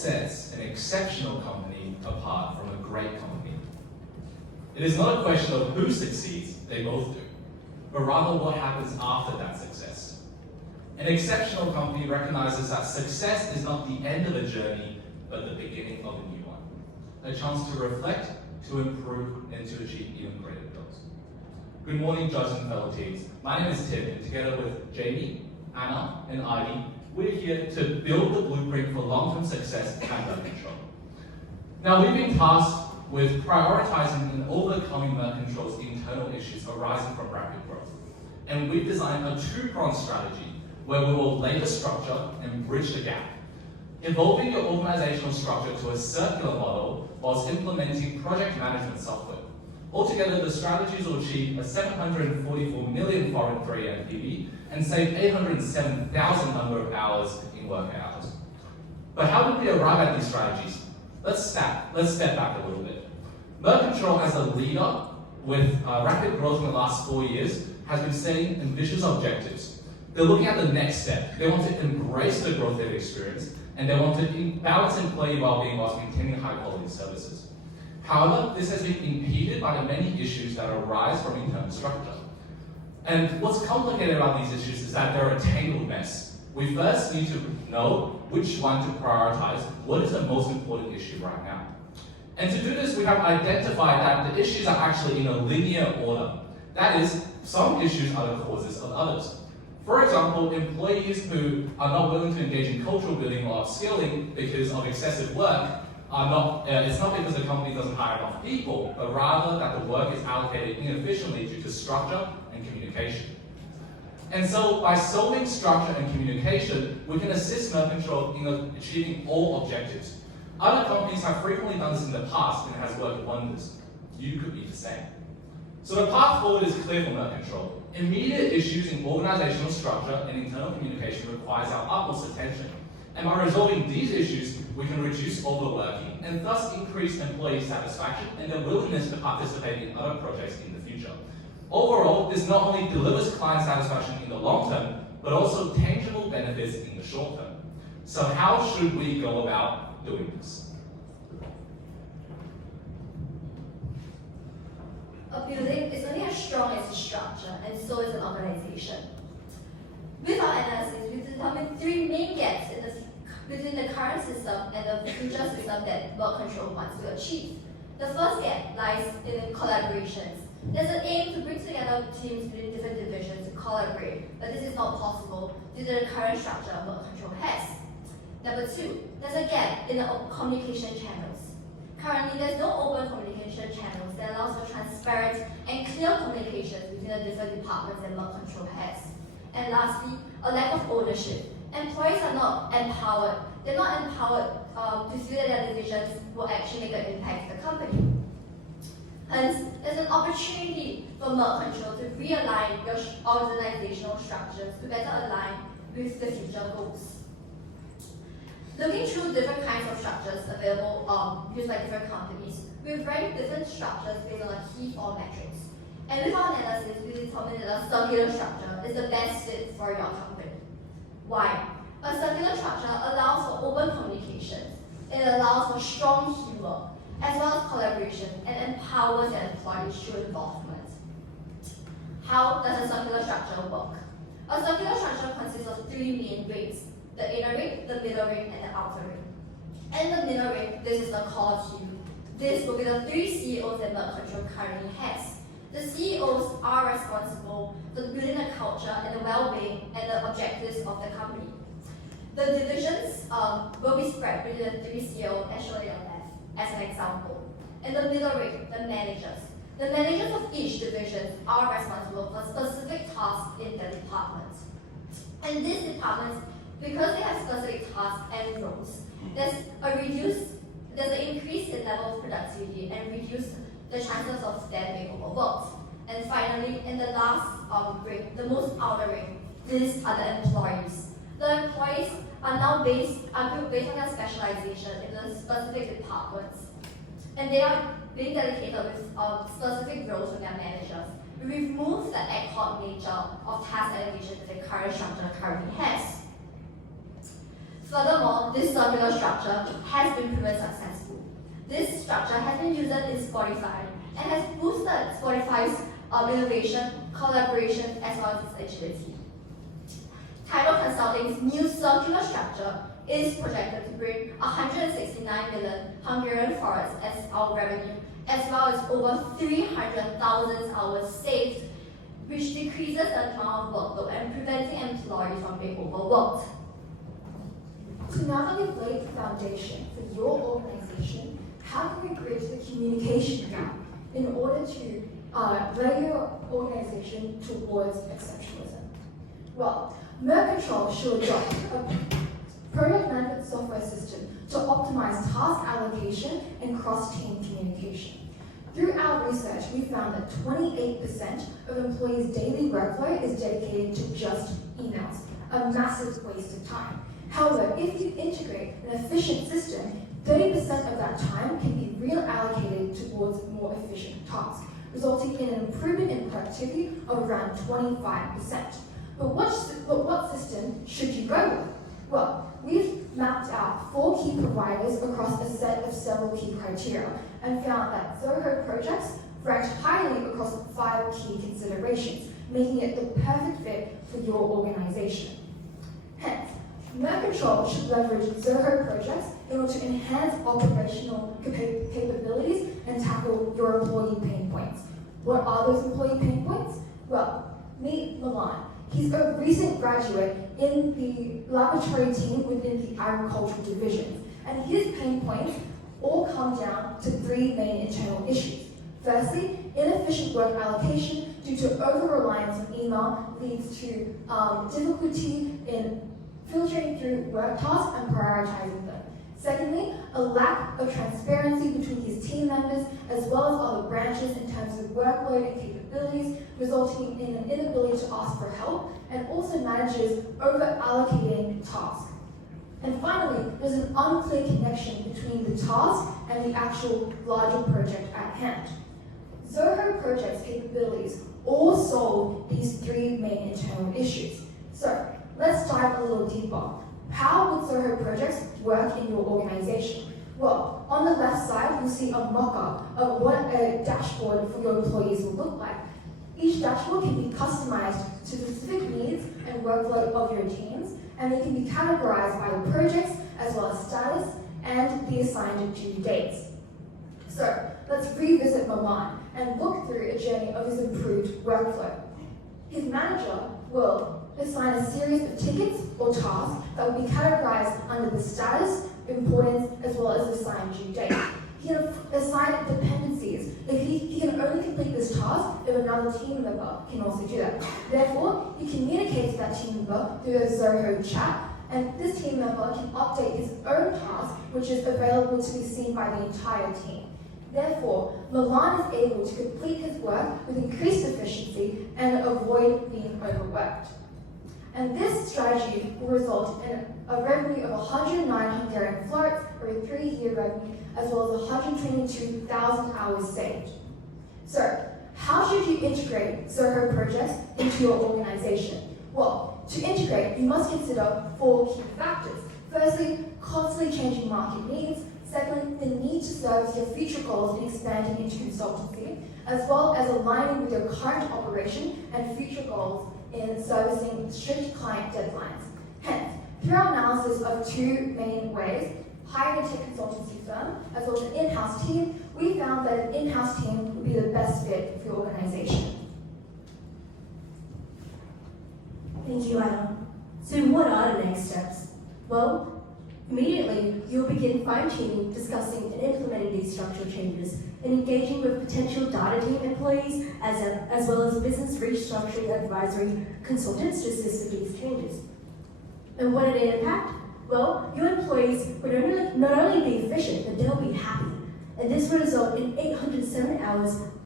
sets an exceptional company apart from a great company? It is not a question of who succeeds, they both do, but rather what happens after that success. An exceptional company recognizes that success is not the end of a journey, but the beginning of a new one. A chance to reflect, to improve, and to achieve even greater goals. Good morning, judges and fellow teams. My name is Tim, and together with Jamie, Anna, and Ivy, we're here to build the blueprint for long-term success at Mertcontrol. Now, we've been tasked with prioritizing and overcoming Mertcontrol's internal issues arising from rapid growth. And we've designed a two-pronged strategy where we will lay the structure and bridge the gap, evolving your organizational structure to a circular model whilst implementing project management software. Altogether, the strategies will achieve a 744 million foreign 3 NPV and save 807,000 number of hours in work hours. But how did we arrive at these strategies? Let's step back a little bit. Mertcontrol, as a leader with rapid growth in the last 4 years, has been setting ambitious objectives. They're looking at the next step. They want to embrace the growth they've experienced, and they want to balance employee well-being whilst maintaining high-quality services. However, this has been impeded by the many issues that arise from internal structure. And what's complicated about these issues is that they're a tangled mess. We first need to know which one to prioritize, what is the most important issue right now. And to do this, we have identified that the issues are actually in a linear order. That is, some issues are the causes of others. For example, employees who are not willing to engage in cultural building or upskilling because of excessive work it's not because the company doesn't hire enough people, but rather that the work is allocated inefficiently due to structure and communication. And so by solving structure and communication, we can assist Mertcontrol in achieving all objectives. Other companies have frequently done this in the past and it has worked wonders. You could be the same. So the path forward is clear for Mertcontrol. Immediate issues in organizational structure and internal communication requires our utmost attention. And by resolving these issues, we can reduce overworking and thus increase employee satisfaction and their willingness to participate in other projects in the future. Overall, this not only delivers client satisfaction in the long term, but also tangible benefits in the short term. So how should we go about doing this? A building is only as strong as its structure, and so is an organization. With our analysis, we determined three main gaps between the current system and the future system that Mertcontrol wants to achieve. The first gap lies in collaborations. There's an aim to bring together teams within different divisions to collaborate, but this is not possible due to the current structure Mertcontrol has. Number two, there's a gap in the communication channels. Currently, there's no open communication channels that allows for transparent and clear communications between the different departments that Mertcontrol has. And lastly, a lack of ownership. Employees are not empowered. They're not empowered to feel that their decisions will actually make an impact to the company. Hence, there's an opportunity for Mertcontrol to realign your organizational structures to better align with the future goals. Looking through different kinds of structures available used by different companies, we've ranked different structures based on key four metrics. And with our analysis, we determined that a circular structure is the best fit for your company. Why? A circular structure allows for open communications. It allows for strong teamwork, as well as collaboration, and empowers your employees through involvement. How does a circular structure work? A circular structure consists of three main rings: the inner ring, the middle ring, and the outer ring. In the middle ring, this is the core team. This will be the three CEOs that Mertcontrol currently has. The CEOs are responsible for building the culture and the well-being and the objectives of the company. The divisions will be spread between the three CEOs as shown on the left, as an example. In the middle ring, the managers. The managers of each division are responsible for specific tasks in their department. In these departments, because they have specific tasks and roles, there's an increase in level of productivity and reduce the chances of them being overworked. And finally, in the last ring, the most outer ring, these are the employees. The employees are now grouped based on their specialization in the specific departments. And they are being dedicated with specific roles from their managers. We remove the ad hoc nature of task allocation that the current structure currently has. Furthermore, this circular structure has been proven successful. This structure has been used in Spotify and has boosted Spotify's innovation, collaboration, as well as its agility. Tidal Consulting's new circular structure is projected to bring 169 million Hungarian forests as our revenue, as well as over 300,000 hours saved, which decreases the amount of workload and preventing employees from being overworked. To now that we've laid the foundation for your organization, how can we bridge the communication gap in order to lay your organization towards exceptionalism? Well, Mertcontrol should adopt a project management software system to optimize task allocation and cross-team communication. Through our research, we found that 28% of employees' daily workload is dedicated to just emails, a massive waste of time. However, if you integrate an efficient system, 30% of that time can be reallocated towards more efficient tasks, resulting in an improvement in productivity of around 25%. But what system should you go with? Well, we've mapped out 4 key providers across a set of several key criteria and found that Zoho projects ranked highly across 5 key considerations, making it the perfect fit for your organization. Hence, Mertcontrol should leverage Zoho projects in order to enhance operational capabilities and tackle your employee pain points. What are those employee pain points? Well, meet Milan. He's a recent graduate in the laboratory team within the agricultural division, and his pain points all come down to 3 main internal issues. Firstly, inefficient work allocation due to over-reliance on email leads to difficulty in filtering through work tasks and prioritizing them. Secondly, a lack of transparency between his team members as well as other branches in terms of workload and capabilities, resulting in an inability to ask for help, and also managers over-allocating tasks. And finally, there's an unclear connection between the task and the actual larger project at hand. Zoho Project's capabilities all solve these 3 main internal issues. So, let's dive a little deeper. How would Zoho Projects work in your organization? Well, on the left side, you'll see a mock-up of what a dashboard for your employees will look like. Each dashboard can be customized to the specific needs and workload of your teams, and they can be categorized by the projects as well as status and the assigned due dates. So, let's revisit Milan and look through a journey of his improved workflow. His manager will assign a series of tickets or tasks that will be categorized under the status, importance, as well as assigned due date. He can assign dependencies. If he can only complete this task if another team member can also do that. Therefore, he communicates to that team member through a Zoho chat, and this team member can update his own task, which is available to be seen by the entire team. Therefore, Milan is able to complete his work with increased efficiency and avoid being overworked. And this strategy will result in a revenue of 109 Hungarian florets or a 3-year revenue, as well as 122,000 hours saved. So, how should you integrate Zoho projects into your organization? Well, to integrate, you must consider 4 key factors. Firstly, constantly changing market needs. Secondly, the need to service your future goals in expanding into consultancy, as well as aligning with your current operation and future goals in servicing strict client deadlines. Hence, through our analysis of 2 main ways, hiring a tech consultancy firm as well as an in-house team, we found that an in-house team would be the best fit for your organization. Thank you, Adam. So what are the next steps? Well, immediately you'll begin fine-tuning, discussing and implementing these structural changes and engaging with potential data team employees as well as business restructuring advisory consultants to assist with these changes. And what are the impact? Well, your employees would not only be efficient, but they'll be happy. And this will result in 807 hours